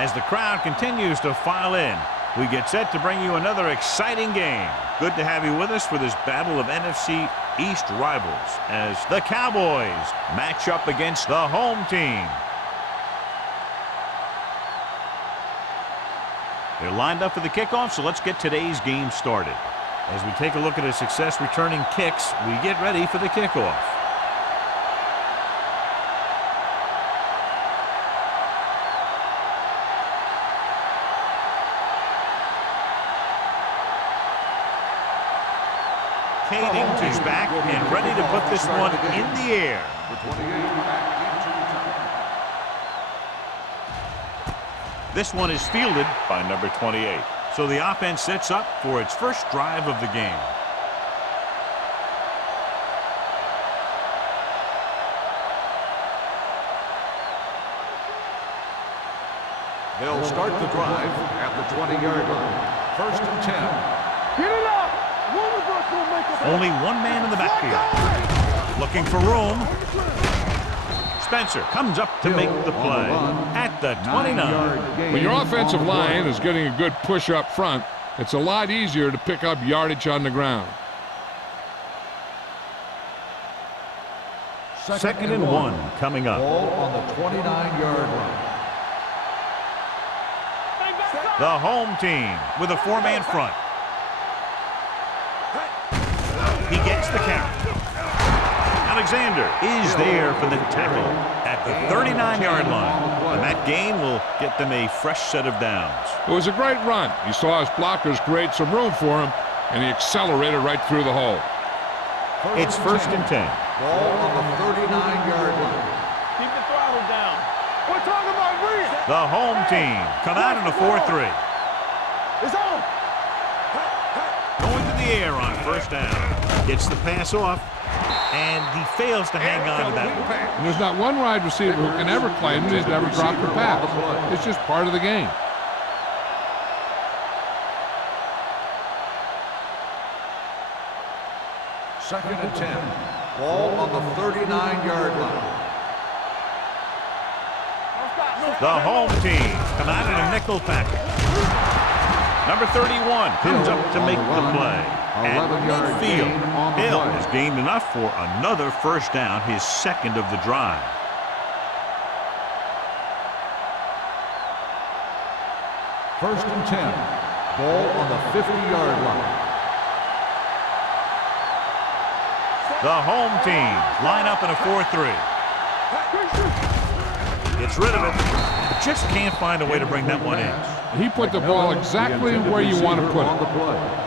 As the crowd continues to file in, we get set to bring you another exciting game. Good to have you with us for this battle of NFC East rivals as the Cowboys match up against the home team. They're lined up for the kickoff, so let's get today's game started. As we take a look at a success returning kicks, we get ready for the kickoff. Kading is back and ready to put this one in the air. This one is fielded by number 28. So the offense sets up for its first drive of the game. They'll start the drive at the 20-yard line. First and 10. Get it up! Only one man in the backfield. Looking for room. Spencer comes up to make the play at the 29. When your offensive line is getting a good push up front, it's a lot easier to pick up yardage on the ground. Second and 1 coming up. Ball on the 29-yard line. The home team with a 4-man front. He gets the count. Alexander is there for the tackle at the 39-yard line. And that gain will get them a fresh set of downs. It was a great run. He saw his blockers create some room for him, and he accelerated right through the hole. It's first and 10. Ball on the 39-yard line. Keep the throttle down. We're talking about Reed. The home team come out in a 4-3. It's on. Going to the air on first down. Gets the pass off, and he fails to hang on to that one. And there's not one wide receiver who can ever claim that he's never dropped a pass. It's just part of the game. Second and 10. Ball on the 39-yard line. The home team come out in a nickel package. Number 31 comes up to make the play. At midfield, Hill has gained enough for another first down, his second of the drive. First and 10. Ball on the 50-yard line. The home team line up in a 4-3. Gets rid of it. Just can't find a way to bring that one in. He put the ball exactly where you want to put it.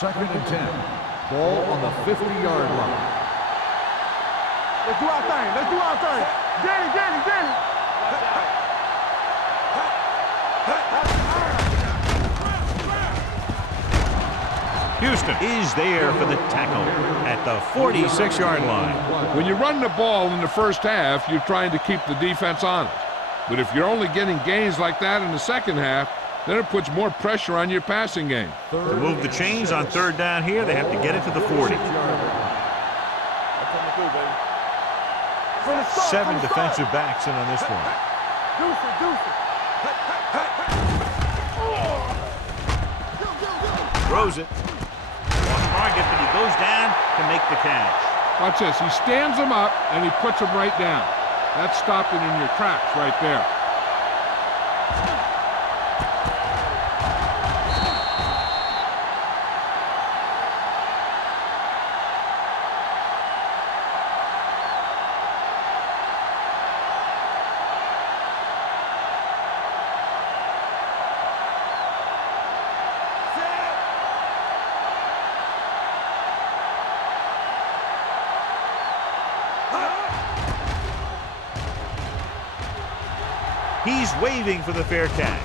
Second and 10. Ball on the 50-yard line. Let's do our thing. Let's do our thing. Danny. Houston is there for the tackle at the 46-yard line. When you run the ball in the first half, you're trying to keep the defense honest. But if you're only getting gains like that in the second half, then it puts more pressure on your passing game. To move the chains on third down here, they have to get it to the 40. 7 defensive backs in on this one. Throws it. Off target, but he goes down to make the catch. Watch this. He stands him up, and he puts him right down. That's stopping in your tracks right there. He's waving for the fair catch.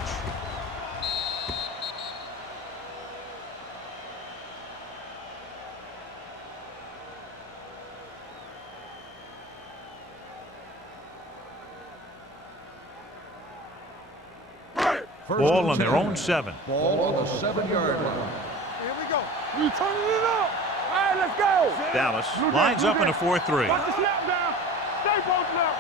Ball on their own 7. Ball on the 7-yard line. Here we go. We turning it up. Hey, let's go. Dallas lines up in a 4-3. Watch the snap down. Stay posted up.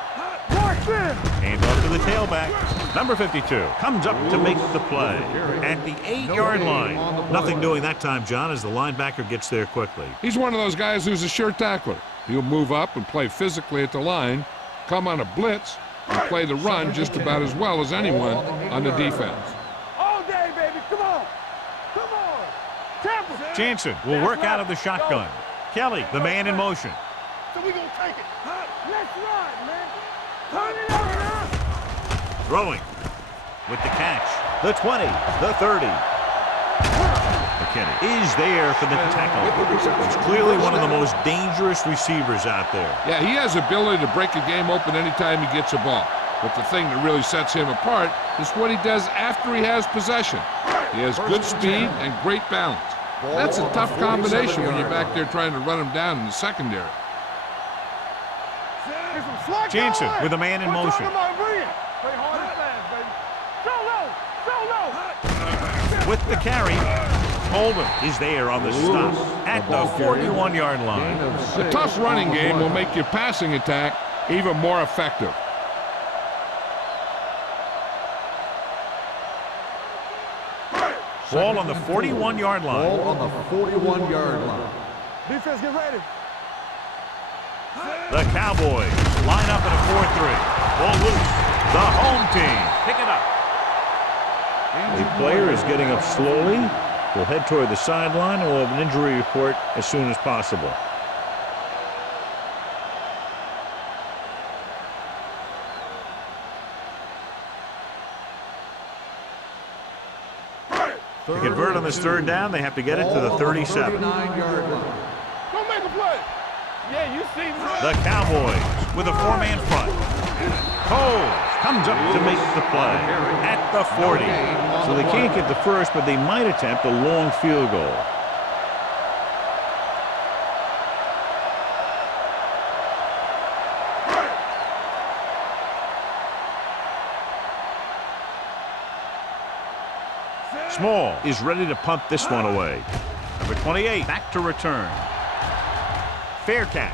March in. Hand off to the tailback. Number 52 comes up to make the play at the 8-yard line. Nothing doing that time, John, as the linebacker gets there quickly. He's one of those guys who's a sure tackler. He'll move up and play physically at the line, come on a blitz, and play the run just about as well as anyone on the defense. All day, baby. Come on. Come on. Tampa. Jansen will work out of the shotgun. Kelly, the man in motion. So we gonna take it. Let's run, man. Turn it over now. Throwing with the catch. The 20, the 30. McKinney is there for the tackle. He's clearly one of the most dangerous receivers out there. Yeah, he has the ability to break a game open anytime he gets a ball. But the thing that really sets him apart is what he does after he has possession. He has good speed and great balance. That's a tough combination when you're back there trying to run him down in the secondary. Jansen with a man in motion. Play hard and fast, baby. Go low. With the carry, Holden is there on the stop at the 41-yard line. A tough running game will make your passing attack even more effective. Ball on the 41-yard line. Ball on the 41-yard line. Defense, get ready. The Cowboys line up in a 4-3. Ball loose. The home team pick it up. The player is getting up slowly. We'll head toward the sideline and we'll have an injury report as soon as possible. To convert on this third down, they have to get it to the 37. Yard line. Go make a play. Yeah, you see me. The Cowboys with a 4-man front. Cole comes up to make the play at the 40. So they can't get the first, but they might attempt a long field goal. Small is ready to punt this one away. Number 28 back to return. Fair catch.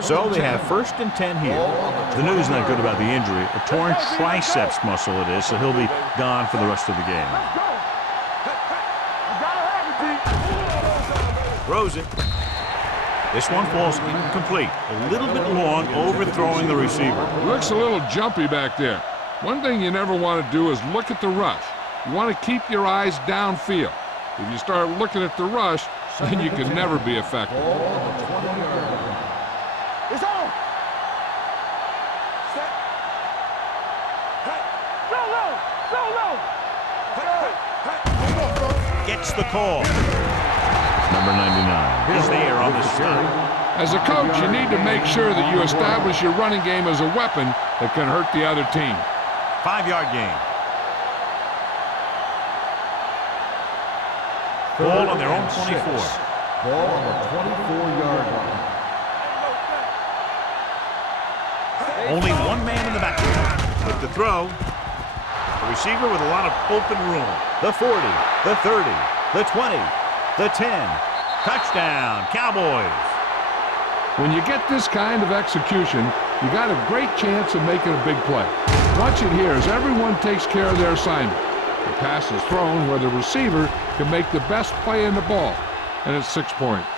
So they have 1st and 10 here. The news not good about the injury. A torn triceps muscle it is, so he'll be gone for the rest of the game. Throws it. This one falls incomplete. A little bit long, overthrowing the receiver. Looks a little jumpy back there. One thing you never want to do is look at the rush. You want to keep your eyes downfield. If you start looking at the rush, then you can never be effective. It's on. Set. Hey. So low. So low. Gets the call. Number 99 is there on the stop. As a coach, you need to make sure that you establish your running game as a weapon that can hurt the other team. 5-yard gain. Ball on their own 24. Ball on the 24-yard line. Only one man in the backfield. With the throw, a receiver with a lot of open room. The 40, the 30, the 20, the 10. Touchdown, Cowboys. When you get this kind of execution, you got a great chance of making a big play. Watch it here as everyone takes care of their assignment. The pass is thrown where the receiver can make the best play in the ball, and it's 6 points.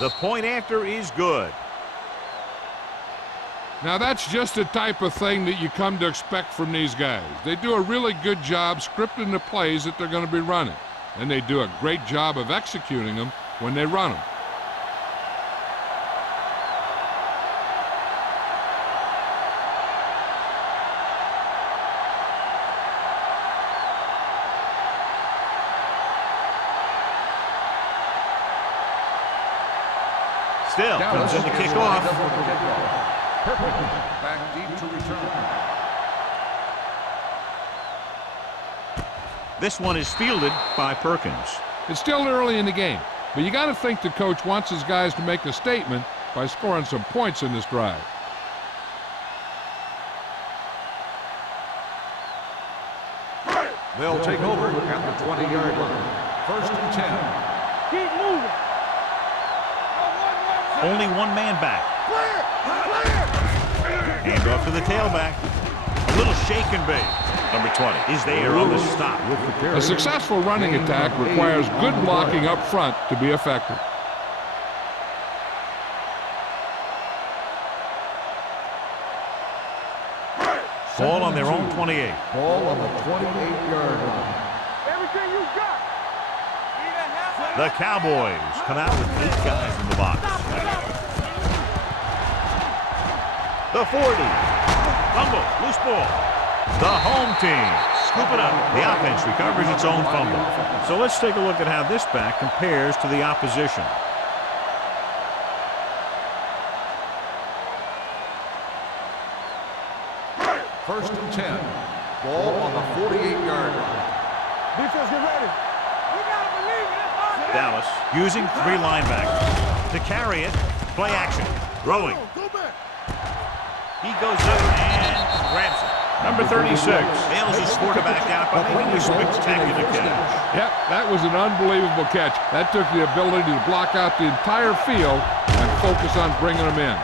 The point after is good. Now that's just the type of thing that you come to expect from these guys. They do a really good job scripting the plays that they're going to be running. and they do a great job of executing them when they run them. Still comes in the kickoff. Back deep to return. This one is fielded by Perkins. It's still early in the game, but you got to think the coach wants his guys to make a statement by scoring some points in this drive. They'll take over at the 20-yard line. First and 10. Keep moving. Only one man back. Hand off to the tailback. A little shake and bake. Number 20 is there on the stop. A successful running attack requires good blocking up front to be effective. Ball on their own 28. Ball on the 28-yard line. Everything you got. The Cowboys come out with 8 guys in the box. The 40. Fumble. Loose ball. The home team scoop it up. The offense recovers its own fumble. So let's take a look at how this back compares to the opposition. First and 10. Ball on the 48-yard line. Defense, get ready. We gotta believe it. Dallas using 3 linebackers to carry it. Play action. Throwing. Go back. He goes up and grabs it. Number 36 bails his quarterback out by making a spectacular catch. Yep, that was an unbelievable catch. That took the ability to block out the entire field and focus on bringing them in.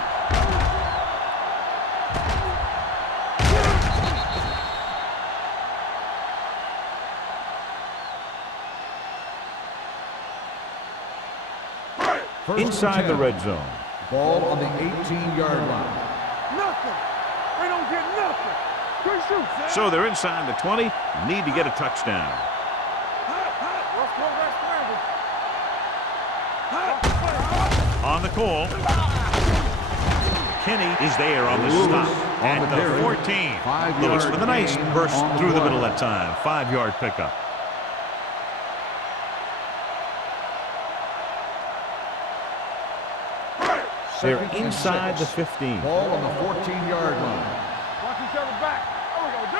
Inside the red zone. Ball on the 18-yard line. Nothing. They don't get nothing. Good shoot. So they're inside the 20. Need to get a touchdown. Let's go that scramble. On the call. Kenny is there on the stop. At the 14. Lewis with a nice burst through the middle that time. 5-yard pickup. They're inside the 15. Ball on the 14-yard line. Watch each other back. There we go, D.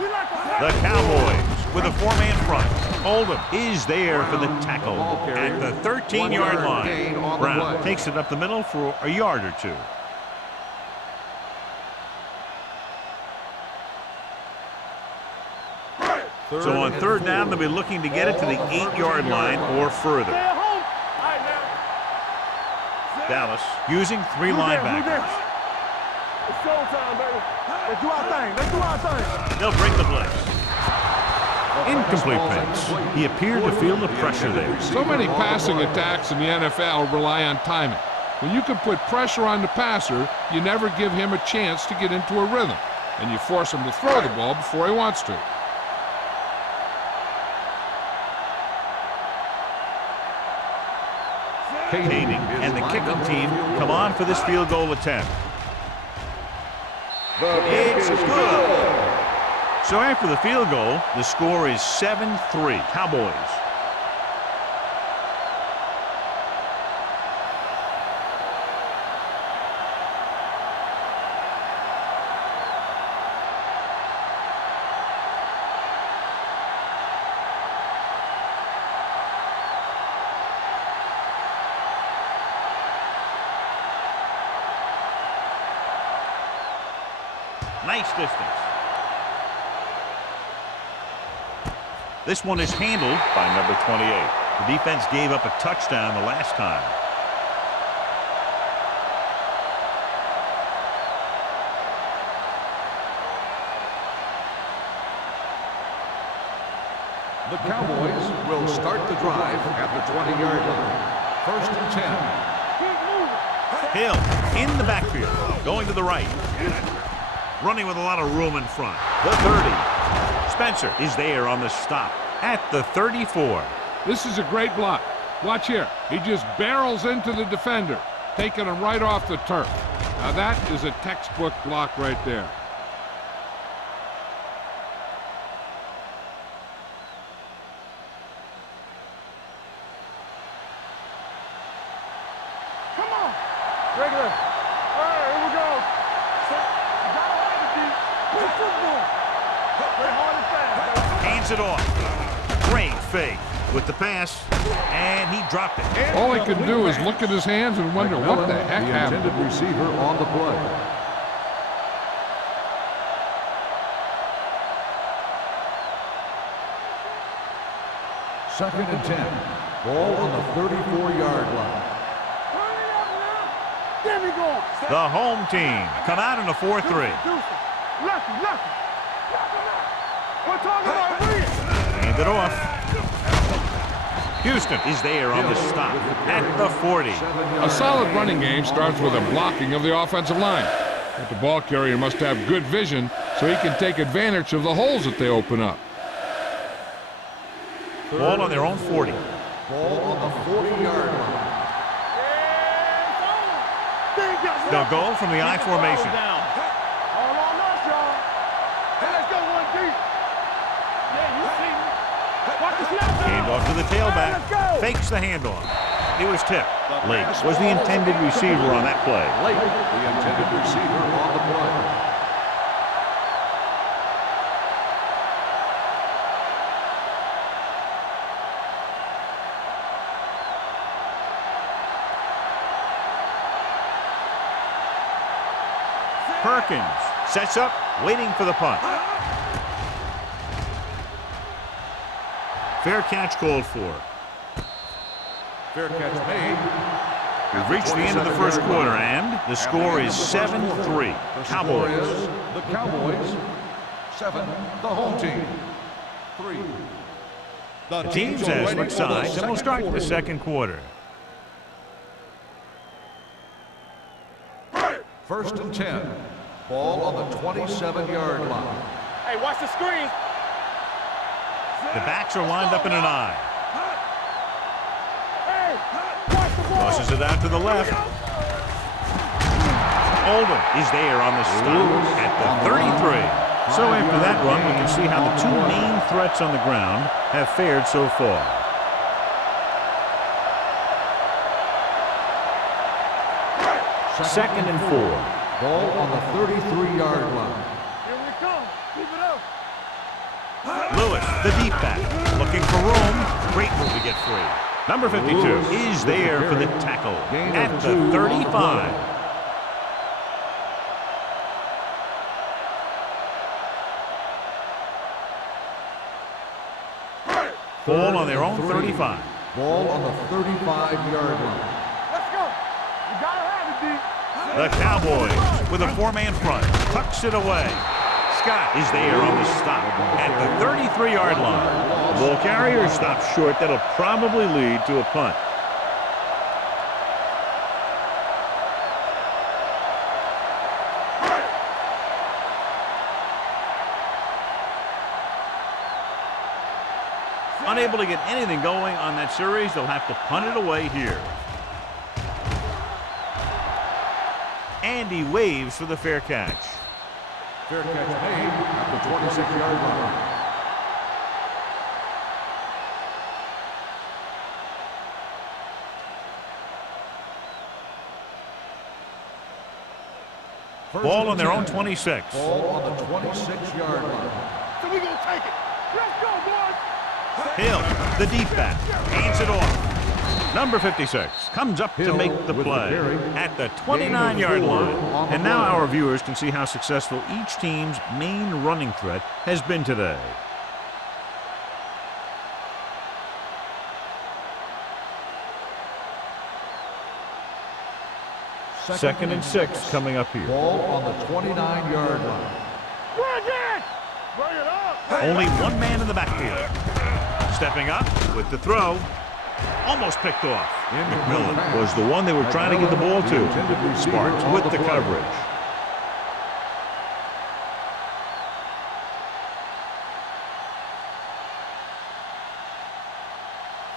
We like to The Cowboys with a 4-man front. Oldham is there for the tackle at the 13-yard line. Brown takes it up the middle for a yard or 2. So on 3rd down, they'll be looking to get it to the 8-yard line or further. stay at home. All right, now. Dallas using 3 linebackers. It's showtime, baby. Let's do our thing. Let's do our thing. They'll bring the blitz. Incomplete pass. He appeared to feel the pressure there. So many passing attacks in the NFL rely on timing. When you can put pressure on the passer, you never give him a chance to get into a rhythm, and you force him to throw the ball before he wants to. Kading and the kicking team come on for this field goal attempt. It's good. So after the field goal, the score is 7-3 Cowboys. Nice distance. This one is handled by number 28. The defense gave up a touchdown the last time. The Cowboys will start the drive at the 20-yard line. First and 10. Hill in the backfield, going to the right. Running with a lot of room in front. The 30. Spencer is there on the stop at the 34. This is a great block. Watch here. He just barrels into the defender, taking him right off the turf. Now that is a textbook block right there. Come on. Regular. All right, here we go. You gotta have it, D. Play football. Play hard and fast. Hands it off. Great fake with the pass, and he dropped it. All he can do is look at his hands and wonder what the heck The happened. intended receiver on the play. Second and 10. Ball on the 34-yard line. Hurry up now. There we go. The home team come out in a 4-3. Lucky. We're talking about Reed. Hand it off. Houston is there on the stop at the 40. A solid running game starts with a blocking of the offensive line. But the ball carrier must have good vision so he can take advantage of the holes that they open up. Ball on their own 40. Ball on the 40-yard line. They'll go from the I formation. All on us, y'all. Hey, let's go one deep. Yeah, you see me. Watch the snap. Handoff to the tailback. Fakes the handoff. He was tipped. Lake was the intended receiver on that play. Late, the intended receiver on the play. Perkins sets up, waiting for the punt. Fair catch called for. Fair catch made. We've reached the end of the first quarter, and the score is 7-3. Cowboys. The Cowboys. 7, the home team. 3. The teams as switch sides, and we'll start the second quarter. First and 10. Ball on the 27-yard line. Hey, watch the screen. The backs are lined up in an I. Hey, watch the ball. Tosses it out to the left. Oldham is there on the stop at the 33. So after that run, we can see how the two main threats on the ground have fared so far. Second and 4. Ball on the 33-yard line. Here we come. Keep it up. Lewis, the deep back, looking for room. Great move to get free. Number 52 is there for the tackle at the 35. Ball on their own 35. Ball on the 35-yard line. Let's go. You gotta have it, D. The Cowboys with a four-man front tucks it away. Scott is there on the stop at the 33-yard line. The ball carrier stops short. That'll probably lead to a punt. Unable to get anything going on that series, they'll have to punt it away here. And he waves for the fair catch. Fair catch made at the 26-yard line. Ball on their own 26. Ball on the 26-yard line. So we gonna take it. Let's go, boys. Hill, the deep back, hands it off. Number 56 comes up to make the play at the 29-yard line. And now our viewers can see how successful each team's main running threat has been today. Second and 6 coming up here. Ball on the 29-yard line. Bring it. Bring it up. Only one man in the backfield. Stepping up with the throw. Almost picked off. McMillan was the one they were trying to get the ball to. Sparks with the coverage.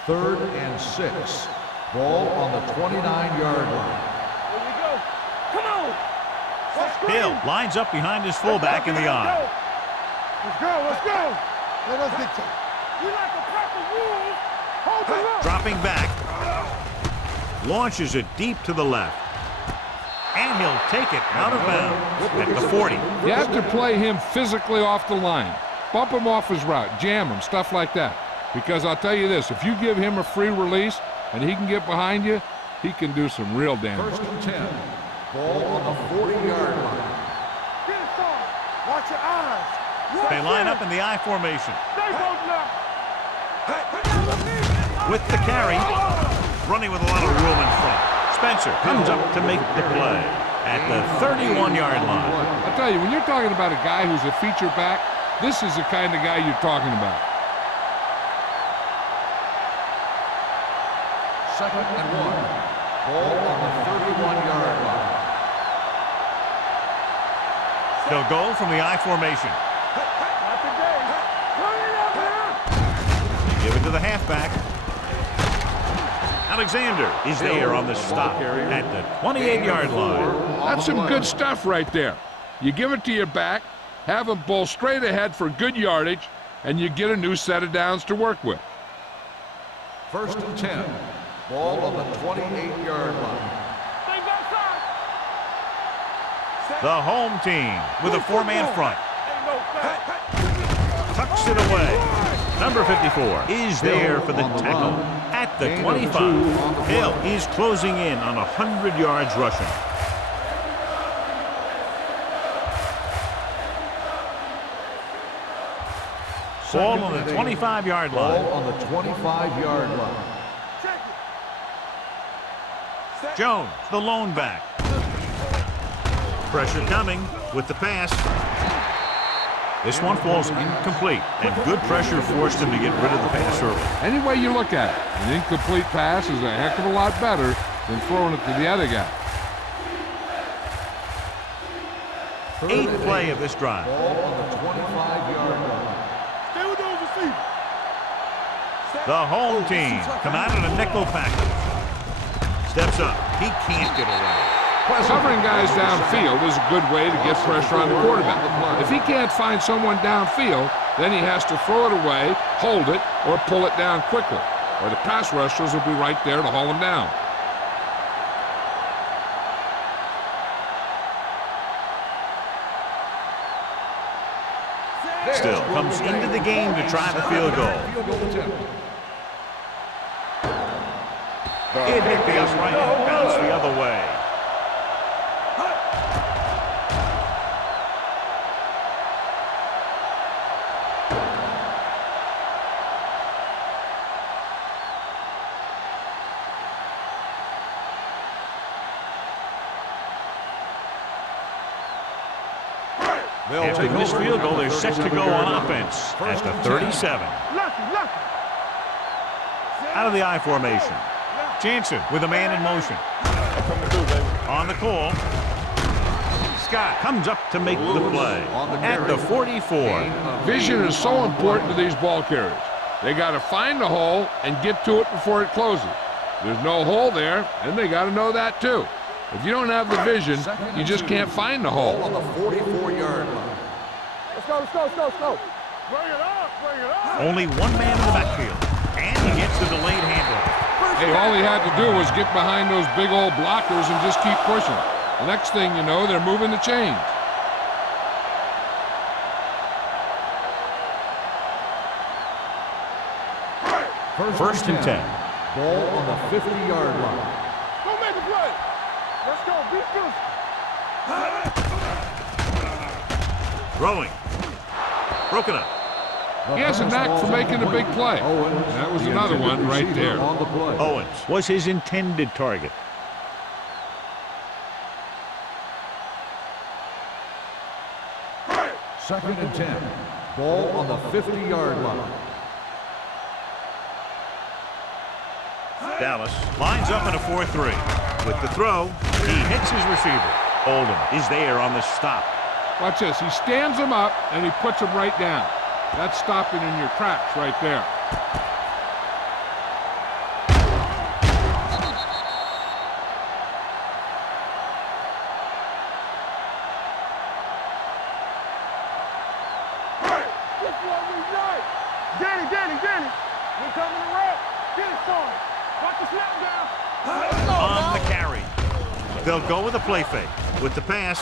3rd and 6. Ball on the 29-yard line. Here we go. Come on. Let's go. Hill lines up behind his fullback in the eye. Let's go. Let's go. Let us dictate. We like the proper rules. Hold it up. Dropping back. Launches it deep to the left. And he'll take it out of bounds at the 40. You have to play him physically off the line. Bump him off his route, jam him, stuff like that. Because I'll tell you this, if you give him a free release and he can get behind you, he can do some real damage. 1st and 10. Ball on the 40-yard line. Get it, son. Watch your eyes. They line up in the I formation. Stay both left. With the carry, running with a lot of room in front. Spencer comes up to make the play at the 31-yard line. I'll tell you, when you're talking about a guy who's a feature back, this is the kind of guy you're talking about. 2nd and 1. Ball on the 31-yard line. They'll go from the I formation. Not today. Turn it up here. Give it to the halfback. Alexander is there on the stop at the 28-yard line. That's some good stuff right there. You give it to your back, have him bowl straight ahead for good yardage, and you get a new set of downs to work with. 1st and 10. Ball on the 28-yard line. Stay back side. The home team with a 4-man front. Ain't no flat. Tucks it away. Number 54 is there for the tackle at the 25. Hill is closing in on 100 yards rushing. Ball on the 25-yard line. Ball on the 25-yard line. Check it. Jones, the lone back. Pressure coming with the pass. This one falls incomplete, and good pressure forced him to get rid of the pass early. Any way you look at it, an incomplete pass is a heck of a lot better than throwing it to the other guy. 8th play of this drive. Ball on the 25-yard line. Stay with those receivers. The home team come out in a nickel package. Steps up. He can't get away. Covering guys downfield is a good way to get pressure on the quarterback. If he can't find someone downfield, then he has to throw it away, hold it, or pull it down quickly. Or the pass rushers will be right there to haul him down. Still comes into the game to try the field goal. It hit the upright and bounced the other way. After this field goal, they're set to go on offense at the 37. Out of the I formation. Jansen with a man in motion. On the call. Scott comes up to make the play at the 44. Vision is so important to these ball carriers. They got to find the hole and get to it before it closes. There's no hole there, and they got to know that too. If you don't have the vision, you just can't find the hole. On the 44-yard line. Let's go, let's go, let's go, let's go. Bring it up, bring it up. Only one man in the backfield, and he gets the delayed handoff. Hey, all he had to do was get behind those big old blockers and just keep pushing. The next thing you know, they're moving the chains. First and 10. Ball on the 50-yard line. Go make a play. Let's go, beat this. Throwing. Broken up. He has a knack for making a big play. That was another one right there. On the play. Owens was his intended target. Second and 10. Ball on the 50-yard line. Dallas lines up in a 4-3. With the throw, he hits his receiver. Oldham is there on the stop. Watch this. He stands him up, and he puts him right down. That's stopping in your tracks right there. what we like. Danny. We're coming to rep. Get it, son. Watch the snap down. On the carry. They'll go with a play fake. With the pass,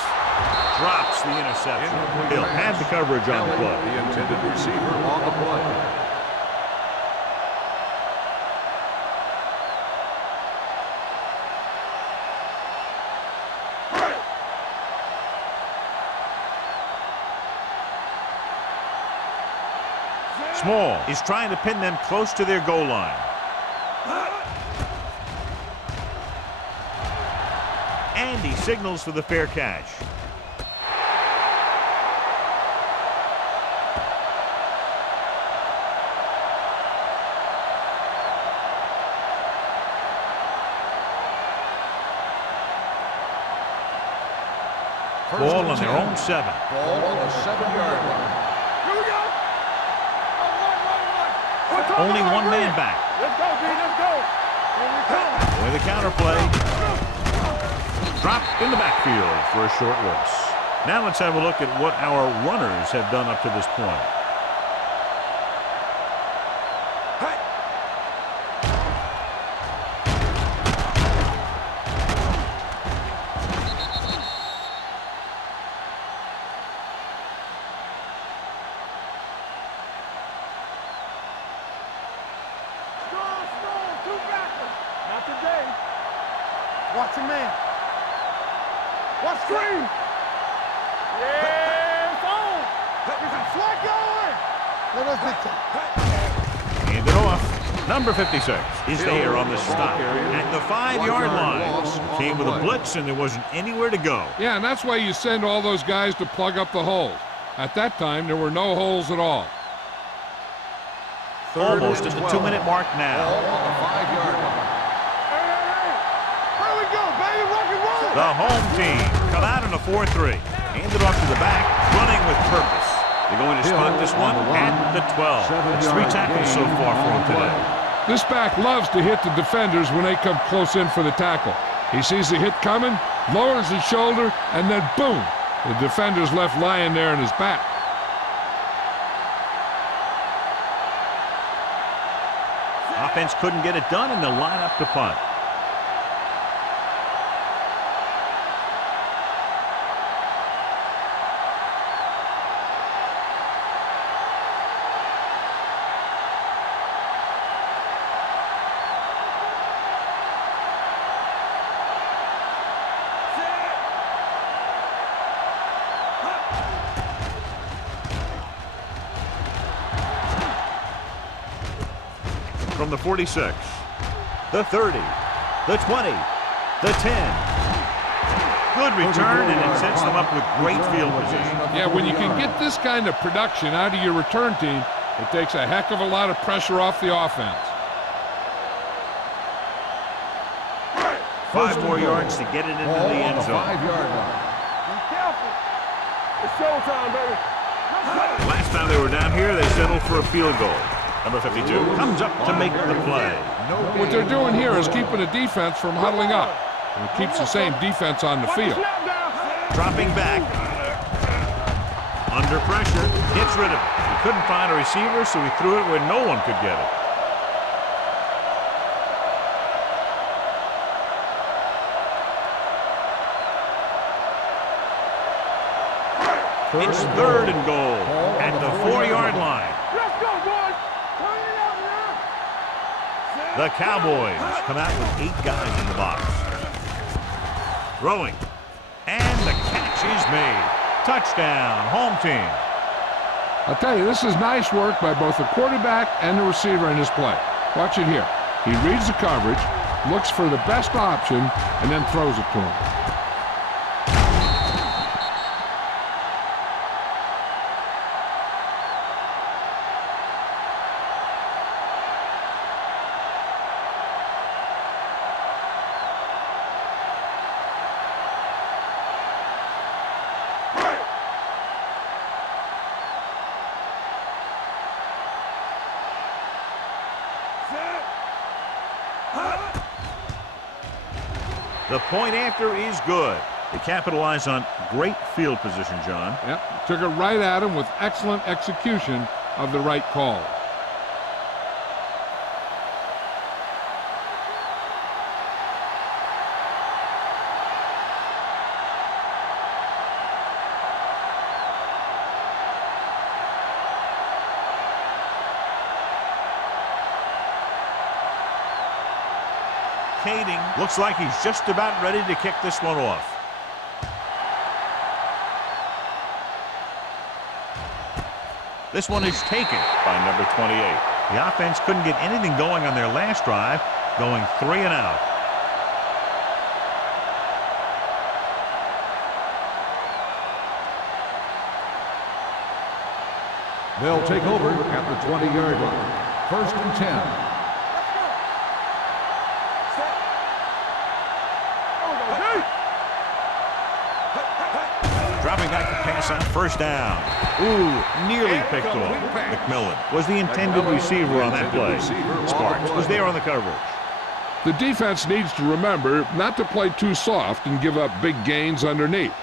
drops the interception. He'll have the coverage on the play. The intended receiver on the play. Small is trying to pin them close to their goal line. And he signals for the fair catch. Ball on their own 7. Ball on the 7-yard line. Here we go. Only one man back. Let's go, B. Let's go. Here we come. With a counter play. Dropped in the backfield for a short loss. Now let's have a look at what our runners have done up to this point. Not today. Watch your man. Watch screen. Yeah, it's on. There's a flag going. Let us be. Hand it off. Number 56 is there on the stop at the 5-yard line. Came with a blitz and there wasn't anywhere to go. Yeah, and that's why you send all those guys to plug up the holes. At that time, there were no holes at all. Almost at the 2-minute mark now. Ball on the 5-yard line. Here we go, baby. Rock and roll. The home team come out in a 4-3. Hand it off to the back, running with purpose. They're going to spot this one at the 12. That's 3 tackles so far for him today. This back loves to hit the defenders when they come close in for the tackle. He sees the hit coming, lowers his shoulder, and then boom, the defender's left lying there in his back. Offense couldn't get it done, and they'll line up to punt. From the 46, the 30, the 20, the 10. Good return, and it sets them up with great field position. Yeah, when you can get this kind of production out of your return team, it takes a heck of a lot of pressure off the offense. 5 more yards to get it into the end zone. 5-yard line. Be careful. It's showtime, baby. Last time they were down here, they settled for a field goal. Number 52 comes up to make the play. What they're doing here is keeping the defense from huddling up. And it keeps the same defense on the field. Dropping back. Under pressure. Gets rid of it. He couldn't find a receiver, so he threw it where no one could get it. It's 3rd and goal at the 4-yard line. Let's go, boys. Turn it out now. The Cowboys come out with 8 guys in the box. Throwing. And the catch is made. Touchdown, home team. I'll tell you, this is nice work by both the quarterback and the receiver in this play. Watch it here. He reads the coverage, looks for the best option, and then throws it to him. The point after is good. They capitalize on great field position, John. Yep, took it right at him with excellent execution of the right call. Kading looks like he's just about ready to kick this one off. This one is taken by number 28. The offense couldn't get anything going on their last drive, going 3 and out. They'll take over at the 20-yard line. 1st and 10. Dropping back to pass on 1st down. Ooh, nearly picked off. McMillan was the intended receiver on that play. Sparks was there on the coverage. The defense needs to remember not to play too soft and give up big gains underneath.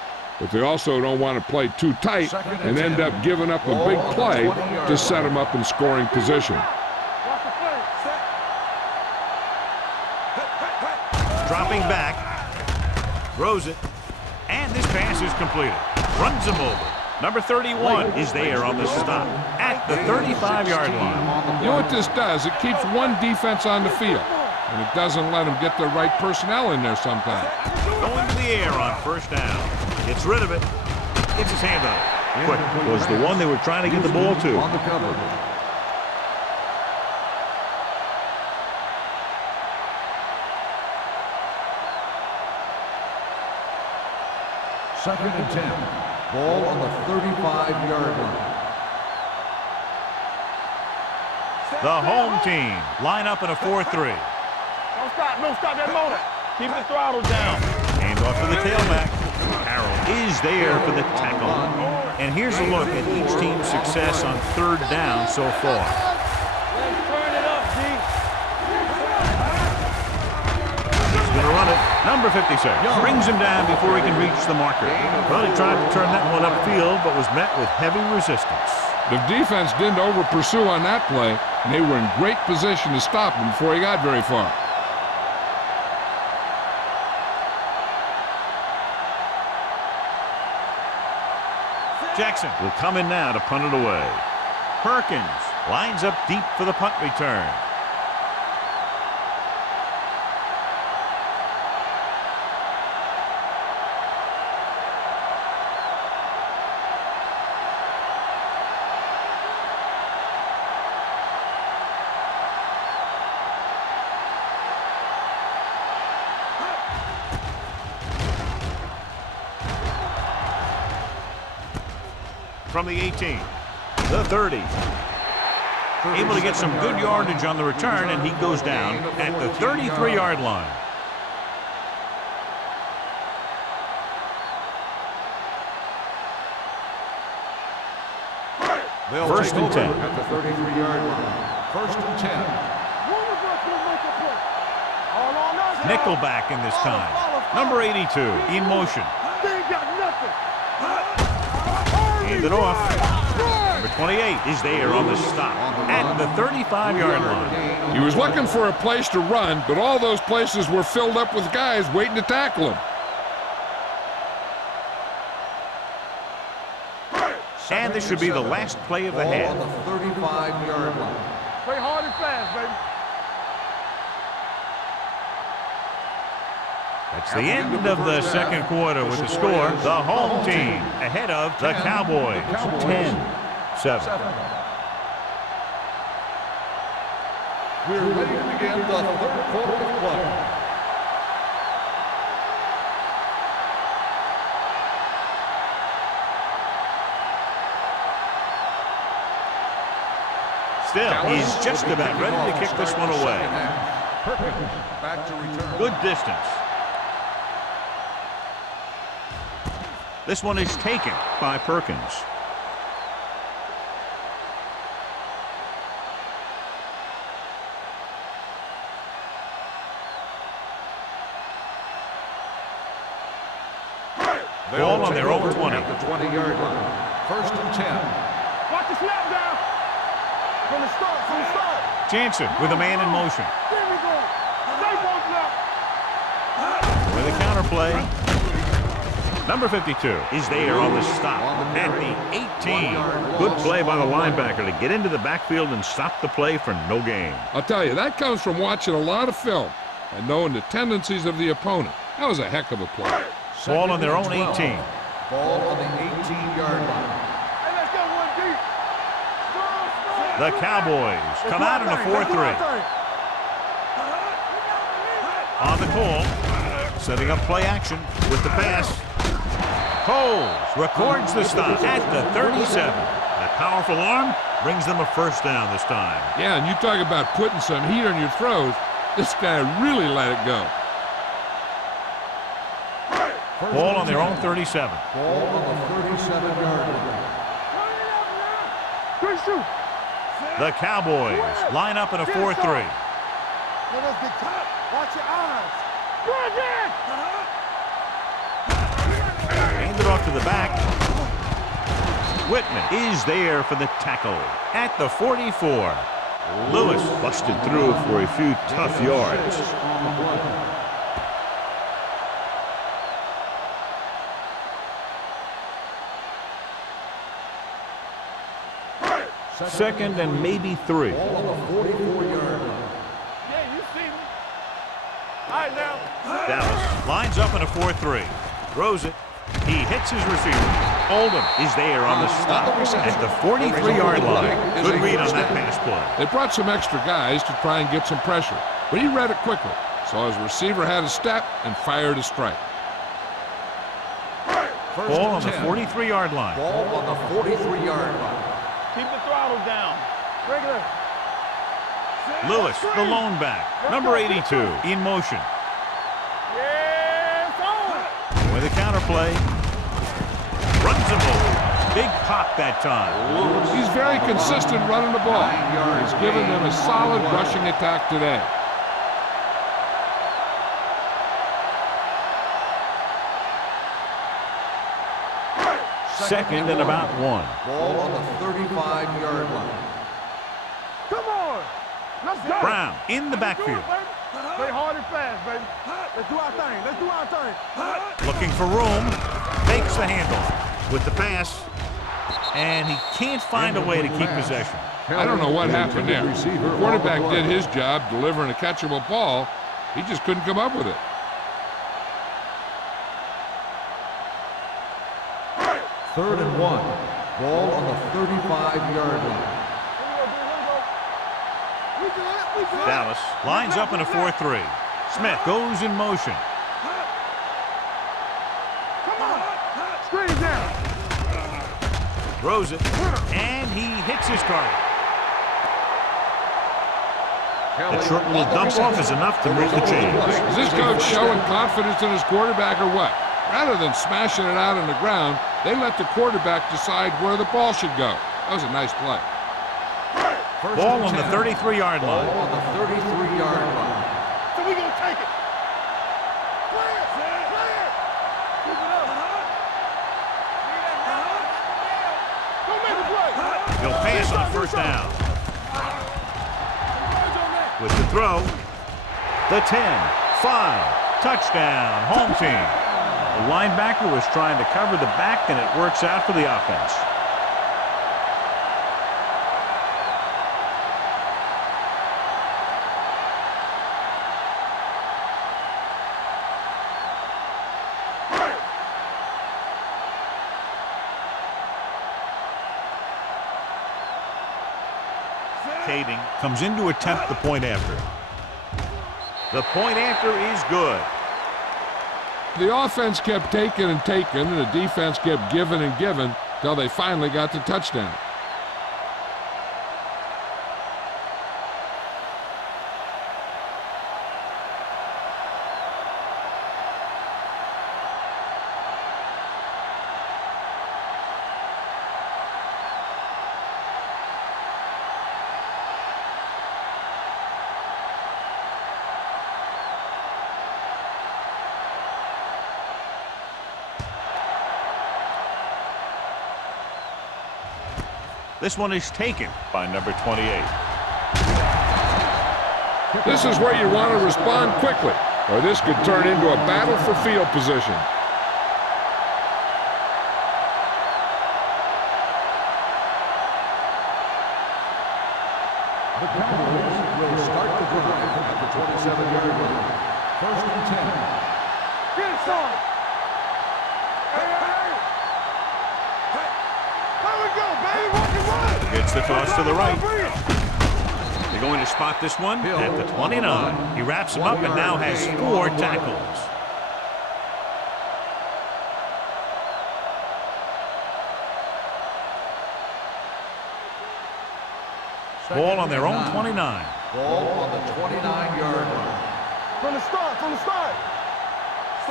But they also don't want to play too tight and end up giving up a big play to set them up in scoring position. Dropping back. Throws it. And this pass is completed. Runs him over. Number 31 is there on the stop at the 35-yard line. You know what this does? It keeps one defense on the field, and it doesn't let them get the right personnel in there sometimes. Going to the air on 1st down. Gets rid of it. Gets his hand on it. Quick was the one they were trying to get the ball to. On the cover. Second and 10. Ball on the 35-yard line. The home team line up in a 4-3. Don't stop that motor. Keep the throttle down. Hand off to the tailback. Harrell is there for the tackle. And here's a look at each team's success on 3rd down so far. Let's turn it up, G. He's going to run it. Number 56 brings him down before he can reach the marker. Well, he tried to turn that one upfield, but was met with heavy resistance. The defense didn't over-pursue on that play, and they were in great position to stop him before he got very far. Jackson will come in now to punt it away. Perkins lines up deep for the punt return. From the 18, the 30. Able to get some good yardage on the return, and he goes down at the 33-yard line. First and 10. At the 33-yard line. 1st and 10. Nickelback in this time. Number 82 in motion. They ain't got nothing. Hand it off. Number 28 is there on the stop at the 35-yard line. He was looking for a place to run, but all those places were filled up with guys waiting to tackle him. And this should be the last play of the Ball half. on the 35-yard line. Play hard and fast, baby. That's the end of the second quarter with the score. The home team ahead of the Cowboys. 10-7. We're ready to begin the 3rd quarter of play. Still, he's just about ready to kick this one away. Perkins back to return. Good distance. This one is taken by Perkins. Ball on their own 20. At the 20-yard line. 1st and 10. Watch the snap down. From the start. Jansen with a man in motion. There we go. Stay both left. With a counter play. Number 52 is there on the stop at the 18. Good play by the linebacker to get into the backfield and stop the play for no gain. I'll tell you, that comes from watching a lot of film and knowing the tendencies of the opponent. That was a heck of a play. Ball on their own 18. Ball on the 18-yard line. Hey, let's go one deep. The Cowboys come out in a 4-3. On the call, setting up play action with the pass. Coles records the stop at the 37. That powerful arm brings them a first down this time. Yeah, and you talk about putting some heat on your throws. This guy really let it go. Ball on their own 37. Ball on the 37-yard line. Good shoot. The Cowboys line up in a 4-3. Let us get top. Watch your eyes. Good man. Hand it off to the back. Whitman is there for the tackle at the 44. Lewis busted through for a few tough yards. Second and maybe 3. Ball on the 44-yard line. Yeah, you see me. All right, now. Dallas lines up in a 4-3. Throws it. He hits his receiver. Oldham is there on the stop at the 43-yard line. Good read on that pass play. They brought some extra guys to try and get some pressure, but he read it quickly. So his receiver had a step and fired a strike. Ball on the 43-yard line. Ball on the 43-yard line. Keep the throttle down. Regular. Lewis, the lone back. Number 82 in motion. Yes, on. With a counter play. Runs him over. Big pop that time. He's very consistent running the ball. He's given them a solid rushing attack today. Second and about 1. Ball on the 35-yard line. Come on. Let's go. Brown in the backfield. Play hard and fast, baby. Let's do our thing. Let's do our thing. Looking for room. Takes the handoff with the pass. And he can't find a way to keep possession. I don't know what happened there. The quarterback did his job delivering a catchable ball. He just couldn't come up with it. Third and 1. Ball on the 35-yard line. Dallas lines up in a 4-3. Smith goes in motion. Come on. Screen down. Throws it. And he hits his target. That short little dump off is enough to move the chains. Is this coach showing confidence in his quarterback or what? Rather than smashing it out on the ground, they let the quarterback decide where the ball should go. That was a nice play. Ball on the 33-yard line. Ball on the 33-yard line. So we gonna take it. Play it. Play it. Keep it up. Go make a play. He'll pass on first down. With the throw. The 10, 5, touchdown, home team. The linebacker was trying to cover the back, and it works out for the offense. Kading comes in to attempt the point after. The point after is good. The offense kept taking and taking, and the defense kept giving and giving till they finally got the touchdown. This one is taken by number 28. This is where you want to respond quickly, or this could turn into a battle for field position. The Cowboys will start the drive at the 27-yard line. First and 10. Get it, son. Hey, hey, hey. There we go, baby. Walk and run. Gets the toss to the right. They're going to spot this one at the 29. He wraps him up and now has 4 tackles. Ball on their own 29. Ball on the 29-yard line. From the start.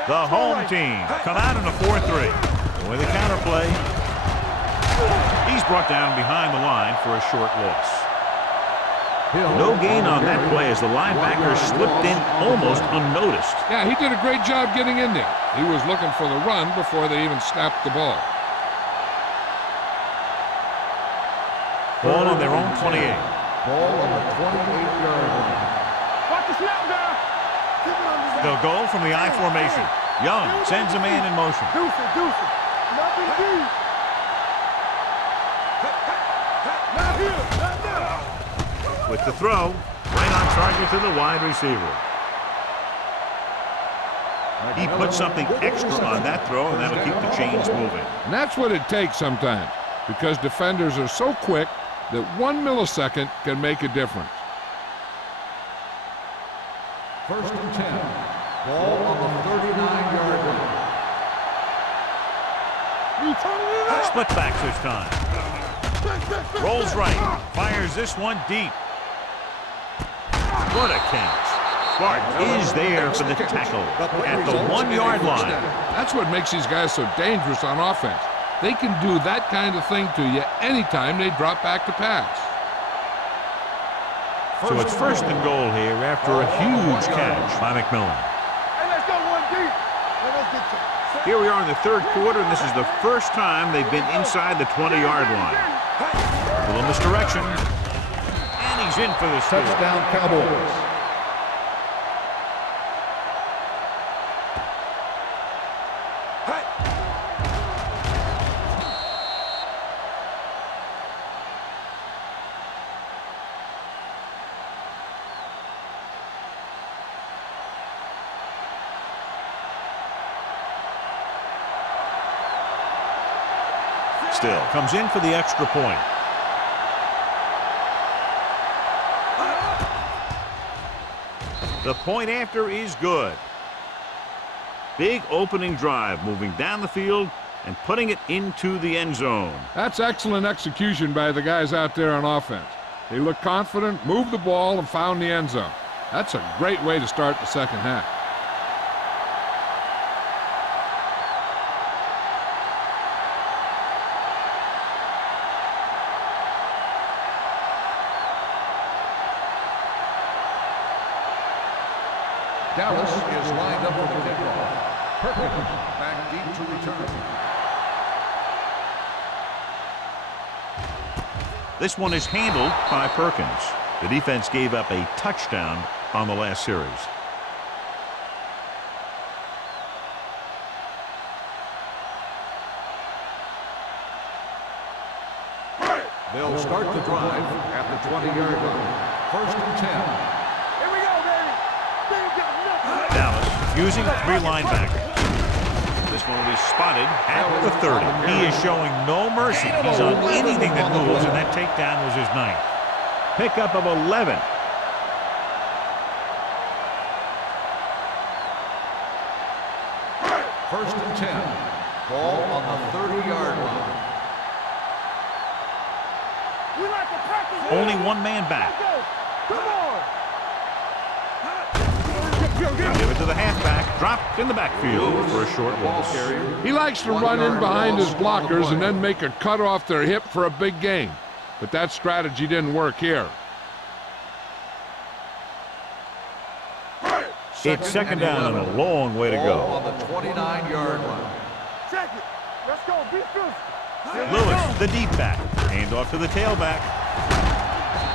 The home team come out in a 4-3. With a counter play. He's brought down behind the line for a short loss. No gain on that play as the linebacker slipped in almost unnoticed. Yeah, he did a great job getting in there. He was looking for the run before they even snapped the ball. Ball on their own 28. Ball on the 28-yard line. Watch the snap down. They'll go from the I formation. Young sends a man in motion. Deuce it. Nothing deep. Not here. Not now. With the throw, right on target to the wide receiver. He put something extra on that throw, and that'll keep the chains moving. And that's what it takes sometimes, because defenders are so quick that 1 millisecond can make a difference. First and 10. Ball on the 39-yard line. You turning it up. Split back this time. Rolls right. Fires this one deep. What a catch. Clark is there for the tackle at the 1-yard line. That's what makes these guys so dangerous on offense. They can do that kind of thing to you anytime they drop back to pass. So it's first and goal here after a huge catch by McMillan. Hey, let's go one deep. Let's get to. Here we are in the 3rd quarter, and this is the first time they've been inside the 20-yard line. A little misdirection. And he's in for the score. Touchdown, Cowboys. Still comes in for the extra point. The point after is good. Big opening drive, moving down the field and putting it into the end zone. That's excellent execution by the guys out there on offense. They looked confident, moved the ball, and found the end zone. That's a great way to start the second half. Dallas is lined up for the kickoff. Perkins back deep to return. This one is handled by Perkins. The defense gave up a touchdown on the last series. They'll start the drive at the 20-yard line. First and 10. Dallas using 3 linebackers. This one will be spotted at the 30. He is showing no mercy. He's on anything that moves, and that takedown was his 9th. Pickup of 11. First and 10. Ball on the 30-yard line. Only 1 man back. Come on. Give it to the halfback. Dropped in the backfield for a short loss. He likes to run in behind his blockers and then make a cut off their hip for a big gain. But that strategy didn't work here. It's second down and a long way to go. On the 29-yard line. Check it. Let's go. Be physical. Lewis, the deep back. Hand off to the tailback.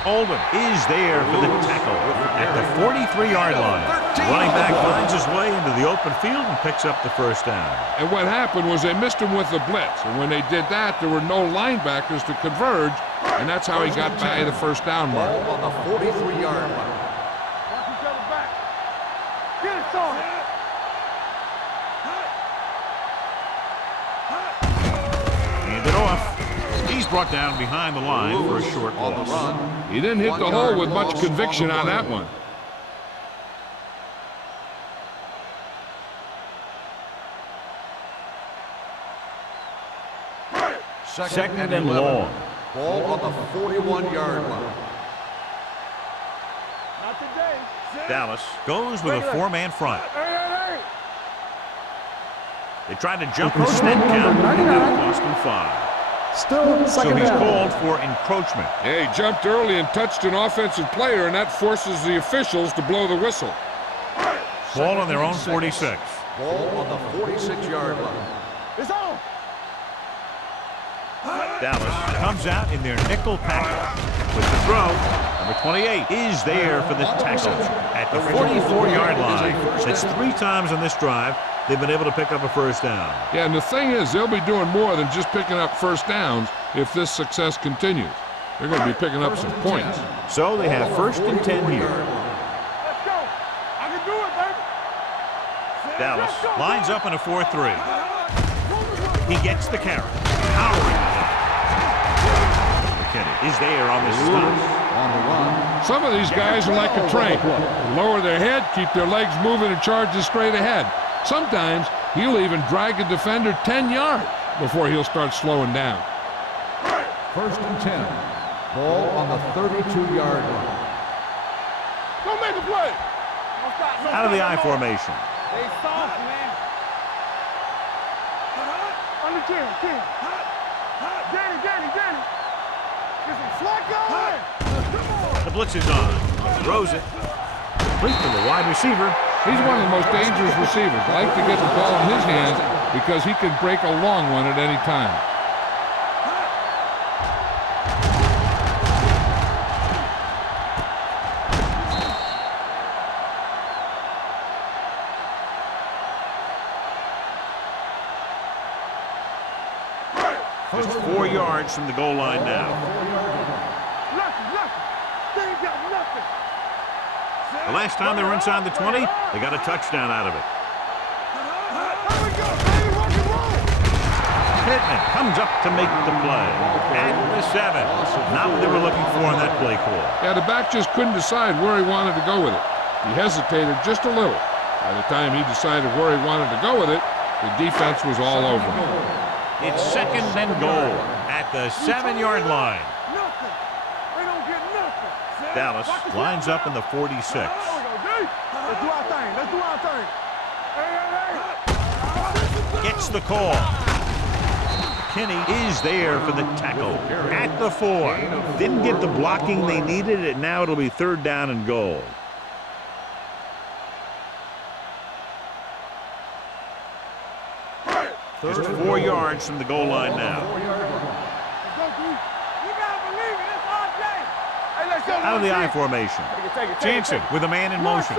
Oldham is there for the tackle at the 43-yard line. Running back finds his way into the open field and picks up the first down. And what happened was they missed him with the blitz. And when they did that, there were no linebackers to converge, and that's how he got by the first down mark. Ball on the 43-yard line. Watch each other back. Get it, son. Hand it off. He's brought down behind the line for a short On the loss. run. He didn't hit the hole with much conviction on that one. Second and long. Ball on the 41-yard line. Not today. Dallas goes with a four-man front. Hey. They tried to jump the snap count, and that cost him 5. Still So second he's down. called for encroachment. Yeah, he jumped early and touched an offensive player, and that forces the officials to blow the whistle. Ball on their own 46. Ball on the 46-yard line. It's on. Dallas comes out in their nickel package with the throw. Number 28 is there for the tackle at the 44-yard line. That's 3 times on this drive they've been able to pick up a first down. Yeah, and the thing is, they'll be doing more than just picking up first downs if this success continues. They're going to be picking up some points. So they have first and 10 here. Let's go. I can do it, baby. Dallas lines up in a 4-3. He gets the carry. Powering ahead. McKinney is there on the stop. On the run. Some of these guys are like a train. They lower their head, keep their legs moving, and charges straight ahead. Sometimes he'll even drag a defender 10 yards before he'll start slowing down. First and 10. Ball on the 32-yard line. Don't make a play. Out of the I formation. They soft, man. Under 10. Danny. Get some slack going. Come on. The blitz is on. Throws it. Complete to the wide receiver. He's one of the most dangerous receivers. I like to get the ball in his hands because he can break a long one at any time. Just 4 yards from the goal line now. Nothing. They ain't got nothing. The last time they were inside the 20, they got a touchdown out of it. Here we go, baby. Rock and roll. Pittman comes up to make the play. At the 7. Not what they were looking for on that play call. Yeah, the back just couldn't decide where he wanted to go with it. He hesitated just a little. By the time he decided where he wanted to go with it, the defense was all over him. It's second and goal at the 7-yard line. Nothing. They don't get nothing. Dallas lines up in the 46. There we go, D. Let's do our thing. Hey. Gets the call. Kenny is there for the tackle at the 4. Didn't get the blocking they needed, and now it'll be 3rd down and goal. Just 4 yards from the goal line now. Let's go, D. You gotta believe it. It's our day. Hey, let's go. Out of the I formation. Take it. Jansen with a man in motion.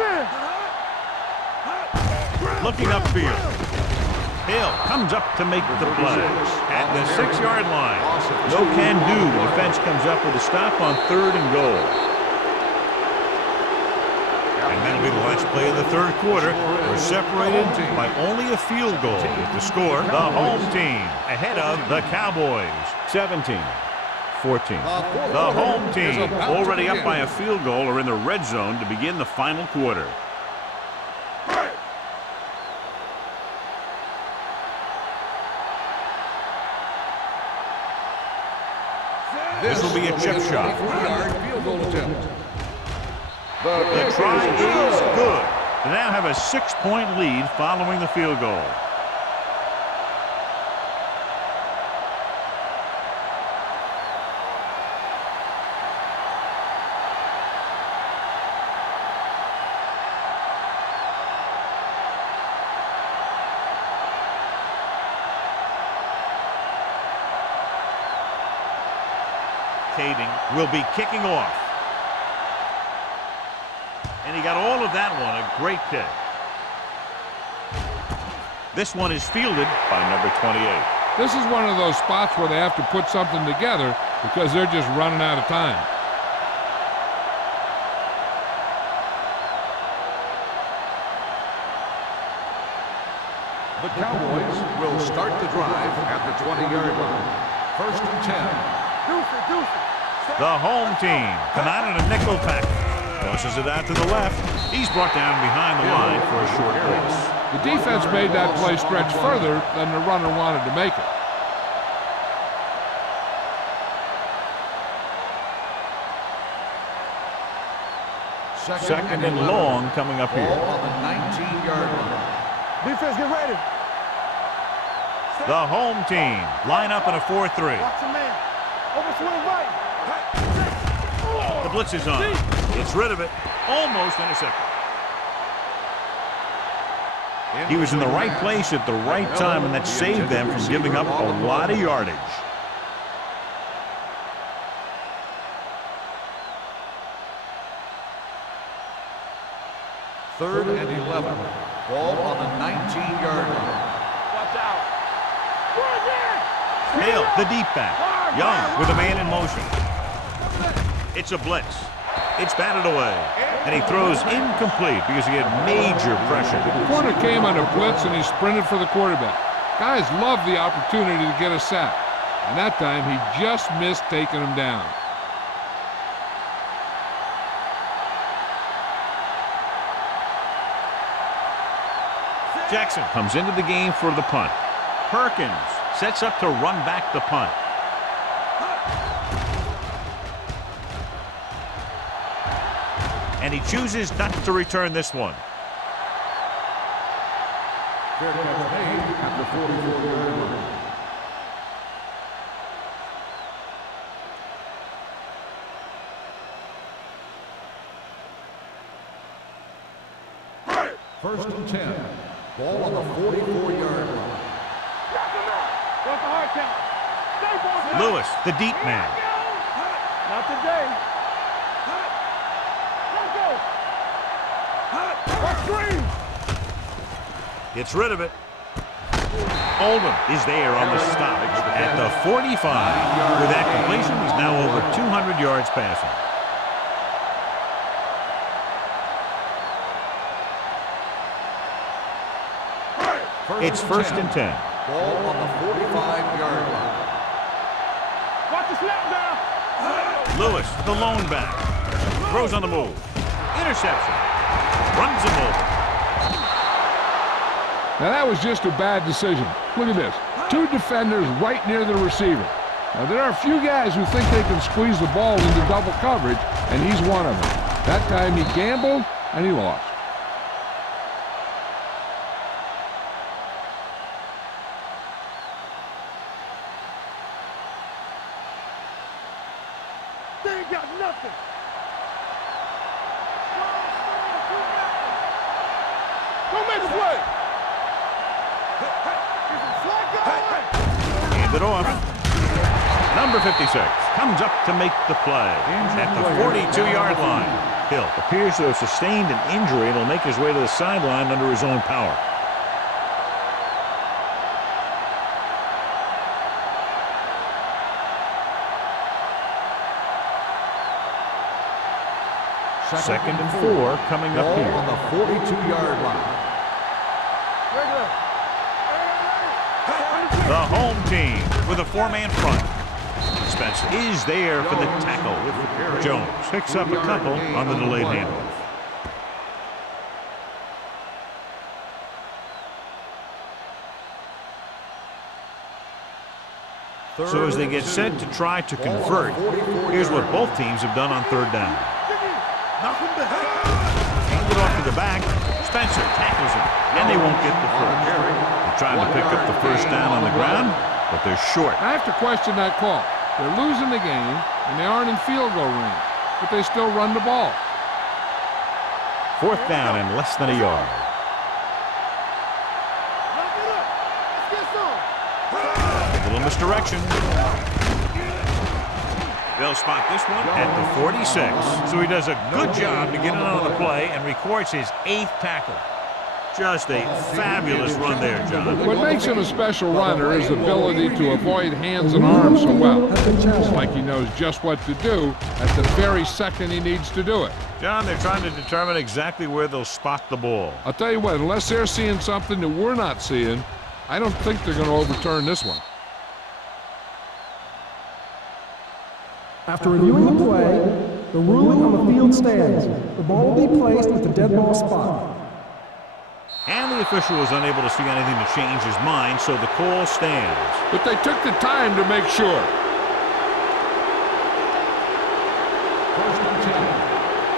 Looking upfield. Hill comes up to make the play at the 6-yard line. No can do. The defense comes up with a stop on 3rd and goal. And that'll be the last play of the 3rd quarter. We're separated by only a field goal. With the score, the home team ahead of the Cowboys, 17-14. The home team already up by a field goal are in the red zone to begin the final quarter. This will be a chip shot. 3-yard field goal attempt. The try is good. They now have a 6-point lead following the field goal. indicating will be kicking off. And he got all of that one, a great kick. This one is fielded by number 28. This is one of those spots where they have to put something together because they're just running out of time. The Cowboys will start the drive at the 20-yard line. First and 10. The home team come out in a nickel pack. Tosses it out to the left. He's brought down behind the line for a short pass. The defense made that play stretch further than the runner wanted to make it. Second and long coming up here. Ball on the 19-yard line. Defense, get ready. The home team line up in a 4-3. Watch your man. Over swing right. The blitz is on. Gets rid of it. Almost intercepted. He was in the right place at the right time, and that saved them from giving up a lot of yardage. Third and 11. Ball on the 19-yard line. Watch out. Hale, the deep back. Young with a man in motion. It's a blitz. It's batted away. And he throws incomplete because he had major pressure. The corner came on a blitz and he sprinted for the quarterback. Guys love the opportunity to get a sack. And that time he just missed taking him down. Jackson comes into the game for the punt. Perkins sets up to run back the punt. And he chooses not to return this one. Fair catch made at the 44-yard line. First and 10. Ball on the 44-yard line. Lewis, the deep man. Not today. Gets rid of it. Oldham is there on the stop at the 45. With that completion, he's now over 200 yards passing. It's first and 10. Ball on the 45-yard line. Watch the snap now. Lewis, the lone back. Throws on the move. Interception. Runs him over. Now that was just a bad decision. Look at this. Two defenders right near the receiver. Now there are a few guys who think they can squeeze the ball into double coverage, and he's one of them. That time he gambled, and he lost. They ain't got nothing. Don't make a play. Hand it off. Number 56 comes up to make the play at the 42-yard line. Hill appears to have sustained an injury and will make his way to the sideline under his own power. Second and 4 coming up Ball here. on the 42-yard line. The home team with a four-man front. Spencer is there for the tackle. Jones picks up a couple on the delayed handoff. So as they get set to try to convert, here's what both teams have done on third down. Hand it off to the back. Spencer tackles him, and they won't get the first. They're trying to pick up the first down on the ground, but they're short. I have to question that call. They're losing the game, and they aren't in field goal range, but they still run the ball. Fourth down and less than a yard. A little misdirection. They'll spot this one at the 46. So he does a good job to get it on the play and records his 8th tackle. Just a fabulous run there, John. What makes him a special runner is the ability to avoid hands and arms so well. It's like he knows just what to do at the very second he needs to do it. John, they're trying to determine exactly where they'll spot the ball. I'll tell you what, unless they're seeing something that we're not seeing, I don't think they're going to overturn this one. After reviewing the play, the ruling on the field stands. The ball will be placed at the dead ball spot. And the official was unable to see anything to change his mind, so the call stands. But they took the time to make sure.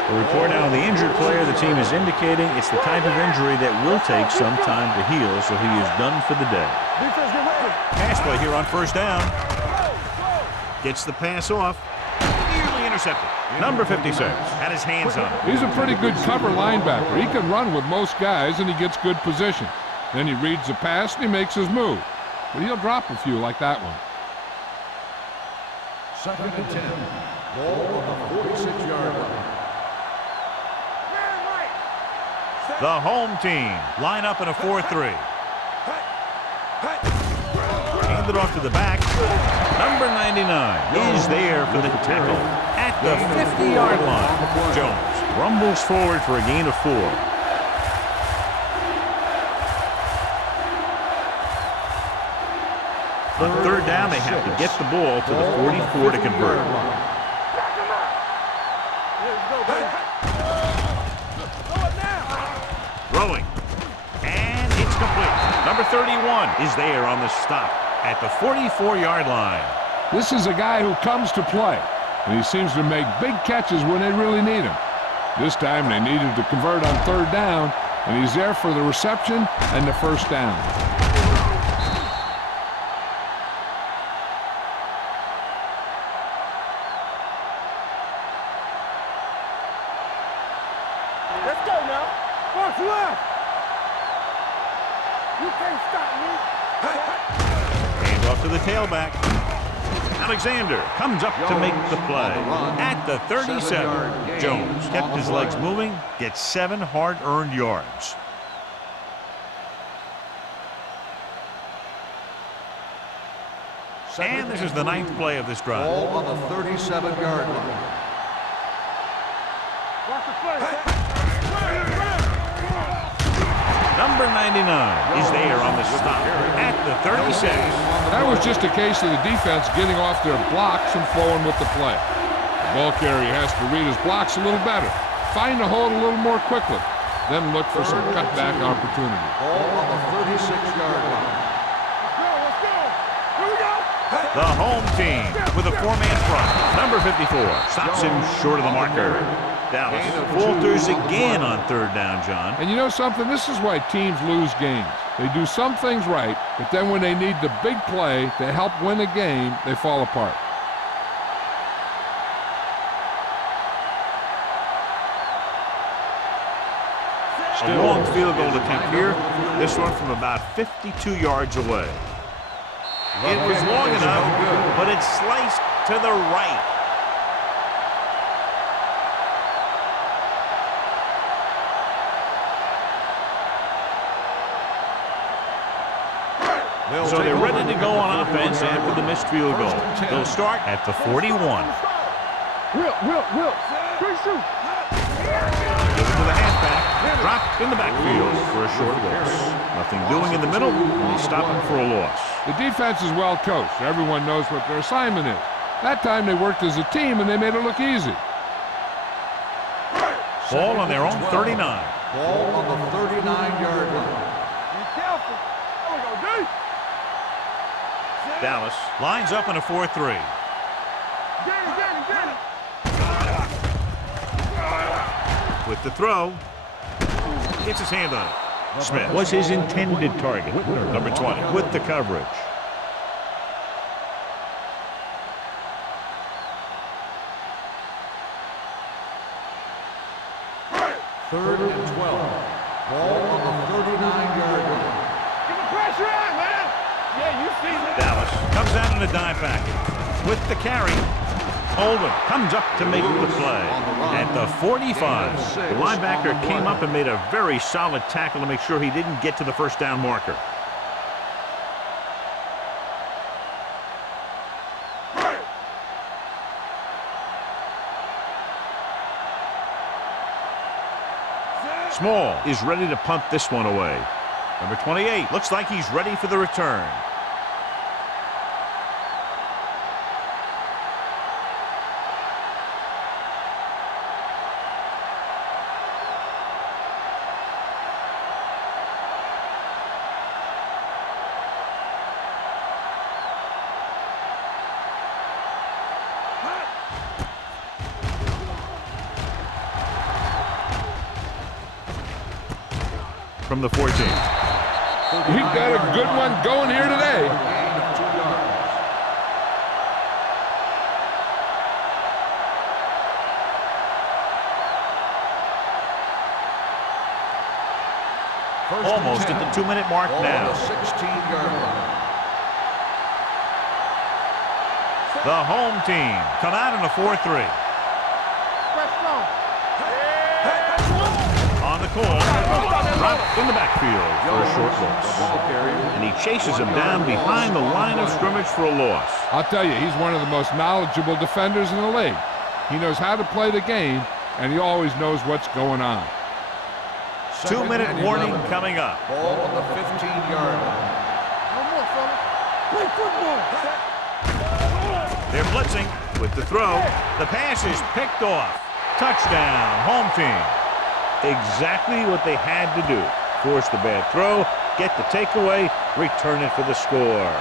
A report now on the injured player. The team is indicating it's the type of injury that will take some time to heal, so he is done for the day. Defense, get ready. Pass play here on first down. Gets the pass off. Nearly intercepted. Number 56 had his hands on it. He's a pretty good cover linebacker. He can run with most guys, and he gets good position. Then he reads the pass, and he makes his move. But he'll drop a few like that one. 2nd and 10. Ball on the 46-yard line. The home team line up in a 4-3. Hand it off to the back. Number 99 is there for the tackle at the 50-yard line. Jones rumbles forward for a gain of 4. On third down, they have to get the ball to the 44 to convert. Throwing. And it's complete. Number 31 is there on the stop at the 44-yard line. This is a guy who comes to play, and he seems to make big catches when they really need him. This time they needed to convert on third down, and he's there for the reception and the first down. Let's go now. What's left? You can't stop me. Hand off to the tailback. Alexander comes up to make the play at the 37. Jones kept his legs moving, gets 7 hard-earned yards. And this is the 9th play of this drive. Ball on the 37-yard line. Watch the play. Number 99 is there on the stop at the 36. That was just a case of the defense getting off their blocks and flowing with the play. The ball carrier has to read his blocks a little better, find the hole a little more quickly, then look for some cutback opportunity. Ball on the 36-yard line. Let's go. Here we go. The home team with a 4-man front. Number 54 stops him short of the marker. Dallas falters again on third down, John. And you know something? This is why teams lose games. They do some things right, but then when they need the big play to help win a game, they fall apart. A long field goal attempt here. This one from about 52 yards away. It was long enough, but it's sliced to the right. So they're ready to go on offense after the missed field goal. They'll start at the 41. Will. Quick shoot. Given to the halfback. Dropped in the backfield for a short loss. Nothing doing in the middle, and he's stopping for a loss. The defense is well coached. Everyone knows what their assignment is. That time they worked as a team and they made it look easy. Ball on their own 39. Ball on the 39-yard line. Be careful. There we go, D. Dallas lines up in a 4-3. Get it. With the throw, gets his hand on it. Smith was his intended target. Number 20 with the coverage. Third and 12. Ball on the 39-yard line. Get the pressure on, man. Yeah, you see that. Dallas comes out in a dime package with the carry. Holden comes up to make the play. At the 45, the linebacker came up and made a very solid tackle to make sure he didn't get to the first down marker. Small is ready to punt this one away. Number 28 looks like he's ready for the return. From the 14. He got a good one going here today. Almost at the 2-minute mark now. 16-yard line. The home team come out in a 4-3. On the corner, dropped in the backfield for a short loss. And he chases him down behind the line of scrimmage for a loss. I'll tell you, he's one of the most knowledgeable defenders in the league. He knows how to play the game, and he always knows what's going on. 2-minute warning coming up. Ball on the 15-yard line. Play football. They're blitzing with the throw. The pass is picked off. Touchdown, home team. Exactly what they had to do. Force the bad throw, get the takeaway, return it for the score.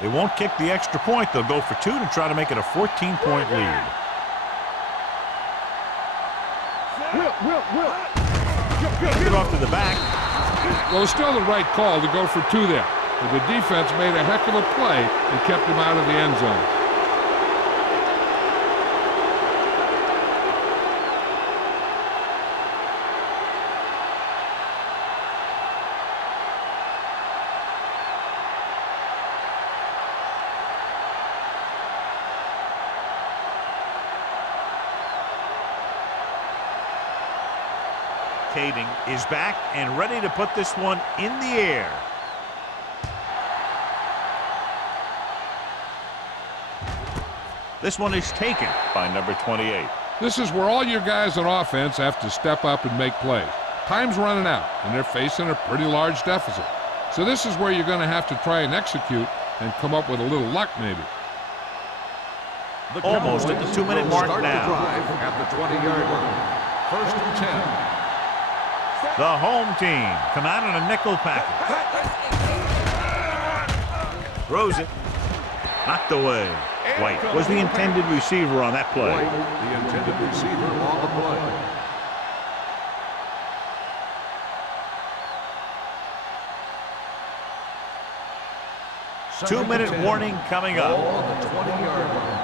They won't kick the extra point. They'll go for 2 to try to make it a 14-point lead. Get off to the back. Well, it's still the right call to go for 2 there. But the defense made a heck of a play and kept him out of the end zone. Kading is back and ready to put this one in the air. This one is taken by number 28. This is where all your guys on offense have to step up and make plays. Time's running out, and they're facing a pretty large deficit. So this is where you're going to have to try and execute and come up with a little luck maybe. Almost at the 2-minute mark Start now. the drive at the 20-yard line. First and 10. The home team come out in a nickel package. Throws it. Knocked away. White was the intended receiver on that play. White, the intended receiver on the play. Two-minute warning coming up. Ball on the 20-yard line.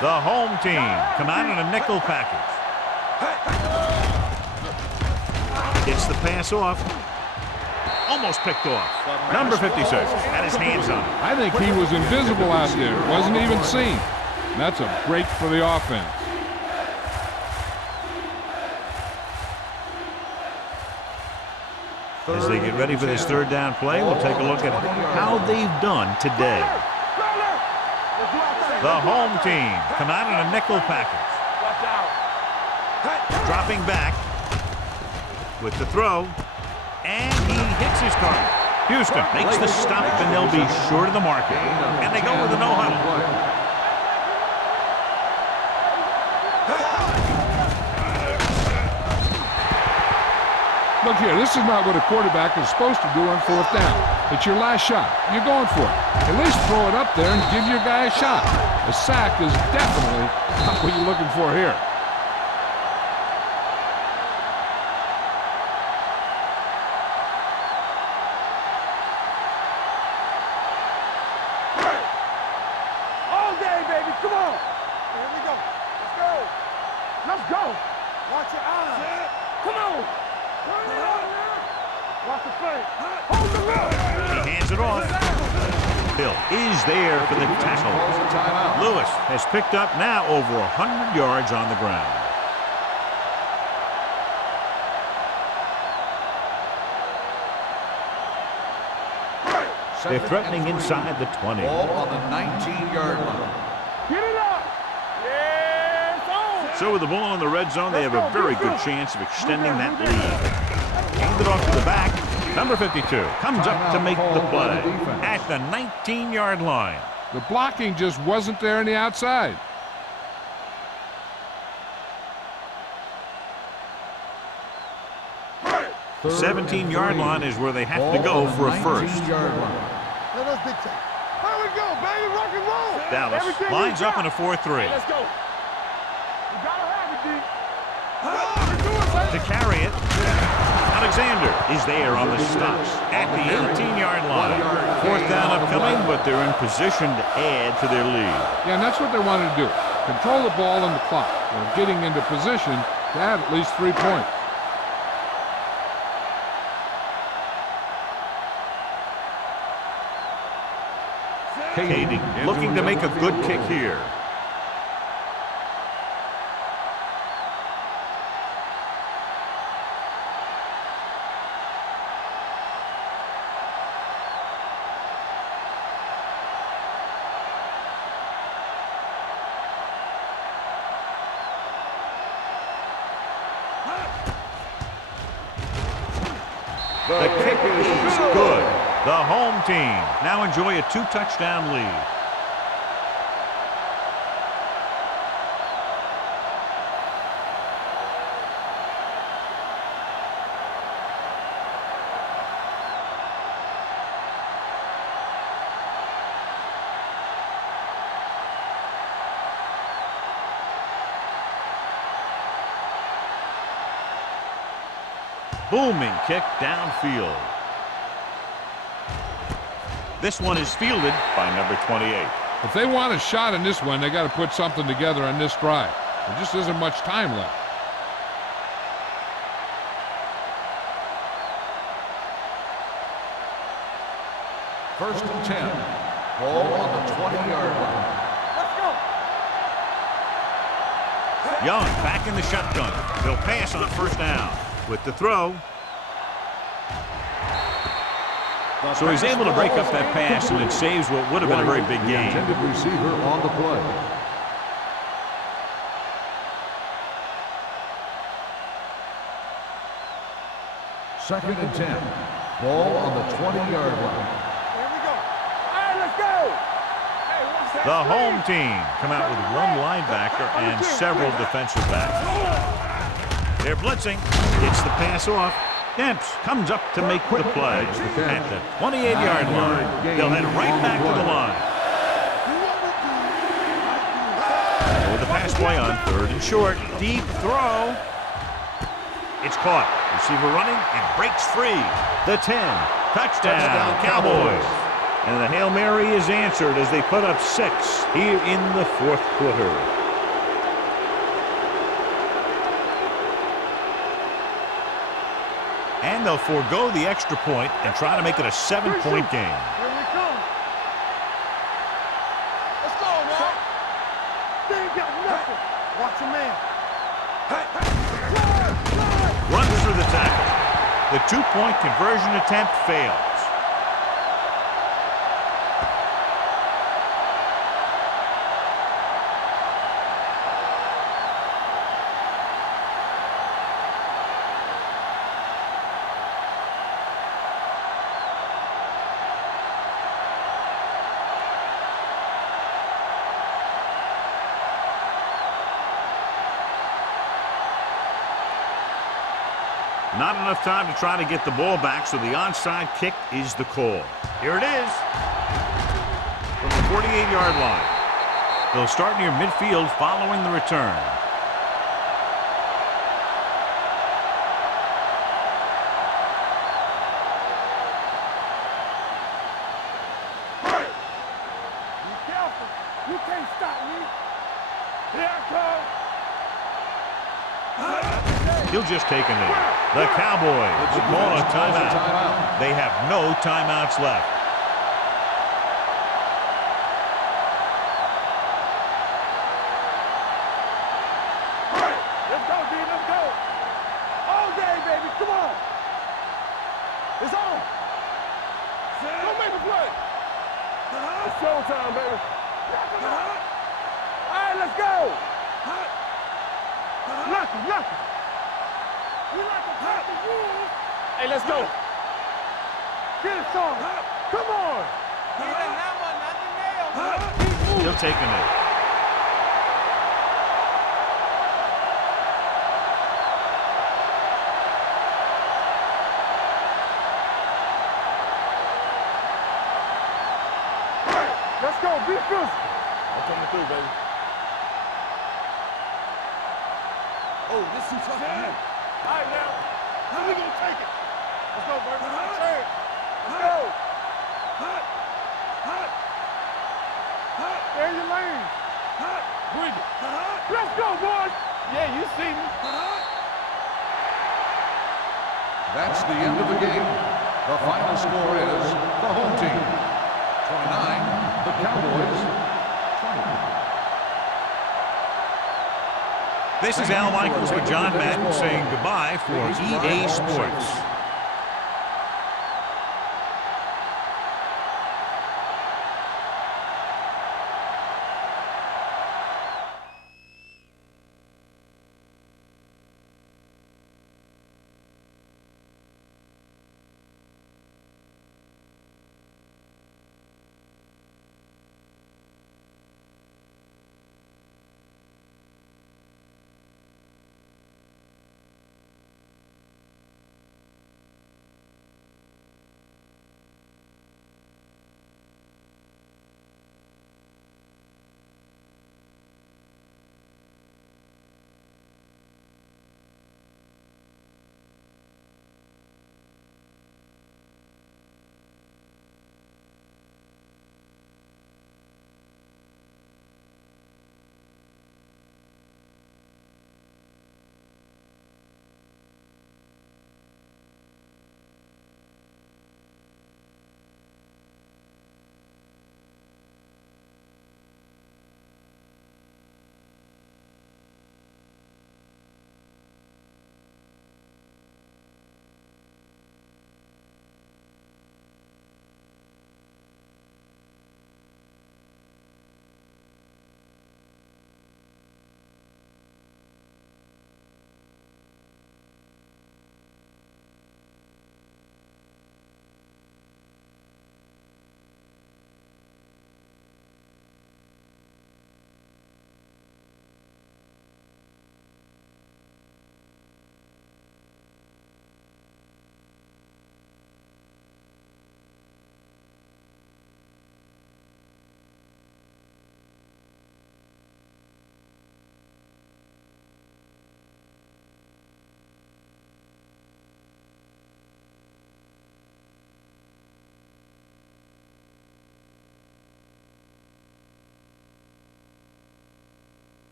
The home team come out in a nickel package. Gets the pass off. Almost picked off. Number 56 had his hands on it. I think he was invisible out there. Wasn't even seen. And that's a break for the offense. As they get ready for this third down play, we'll take a look at how they've done today. The home team come out in a nickel package. Dropping back with the throw, and he hits his target. Houston makes the stop, and they'll be short of the market. And they go with a no-huddle. Look here, this is not what a quarterback is supposed to do on fourth down. It's your last shot. You're going for it. At least throw it up there and give your guy a shot. A sack is definitely not what you're looking for here. Go. Watch your eyes. Come on. Turn it up now. Watch the fake. Hold the look. He hands it off. Hill is there for the tackle. Lewis has picked up now over 100 yards on the ground. They're threatening inside the 20. Ball on the 19-yard line. Get it up. Yes, on. So with the ball in the red zone, they have a very good chance of extending that lead. Hand it off to the back. Number 52 comes up to make the play at the 19-yard line. The blocking just wasn't there on the outside. The 17-yard line is where they have to go for a first. Let us dictate. Here we go, baby. Rock and roll. Dallas Everything lines we up got. in a 4-3. Let's go. We gotta have it, D. To carry it, Alexander is there on the stop at the 18-yard line. Fourth down upcoming, but they're in position to add to their lead. Yeah, and that's what they wanted to do. Control the ball and the clock. They're getting into position to add at least 3 points. Katie looking to make a good kick here. The kick is good. The home team now enjoy a 2-touchdown lead. Booming kick downfield. This one is fielded by number 28. If they want a shot in this one, they got to put something together on this drive. There just isn't much time left. First and 10. Ball on the 20-yard line. Let's go. Young back in the shotgun. He'll pass on first down. With the throw. So he's able to break up that pass, and it saves what would have been a very big gain. Intended receiver on the play. Second and 10. Ball on the 20-yard line. Here we go. All right, let's go. Hey, what's that? The home team come out with one linebacker and several defensive backs. They're blitzing. Gets the pass off. Demps comes up to make the play at the 28-yard line. They'll head right back to the line. With the pass play on third and short. Deep throw. It's caught. Receiver running and breaks free. The 10. Touchdown, Cowboys. And the Hail Mary is answered as they put up 6 here in the fourth quarter. And they'll forego the extra point and try to make it a 7-point game. Here we come. Let's go, man. They ain't got nothing. Watch your man. Runs through the tackle. The 2-point conversion attempt fails. Not enough time to try to get the ball back, so the onside kick is the call. Here it is. From the 48-yard line. They'll start near midfield following the return. Be careful. You can't stop me. Here I come. He'll just take a knee. The Cowboys will call a timeout. They have no timeouts left. Let's go, D. Let's go. All day, baby. Come on. It's on. Go make a play. It's showtime, baby. All right, let's go. Lucky. We like to break the rules. Hey, let's go. Get it, Sean. Come on. Get the hammer, not the nail. Keep moving. He'll take a knee. Let's go. Be physical. I'm coming through, baby. Oh, this is tough. All right, now. How we gonna take it? Let's go, baby. Let's go. Stay in your lane. Breathe it. Let's go, boys. Yeah, you see me. That's the end of the game. The final score is the home team 29, the Cowboys 20. This is Al Michaels with John Madden saying goodbye for EA Sports.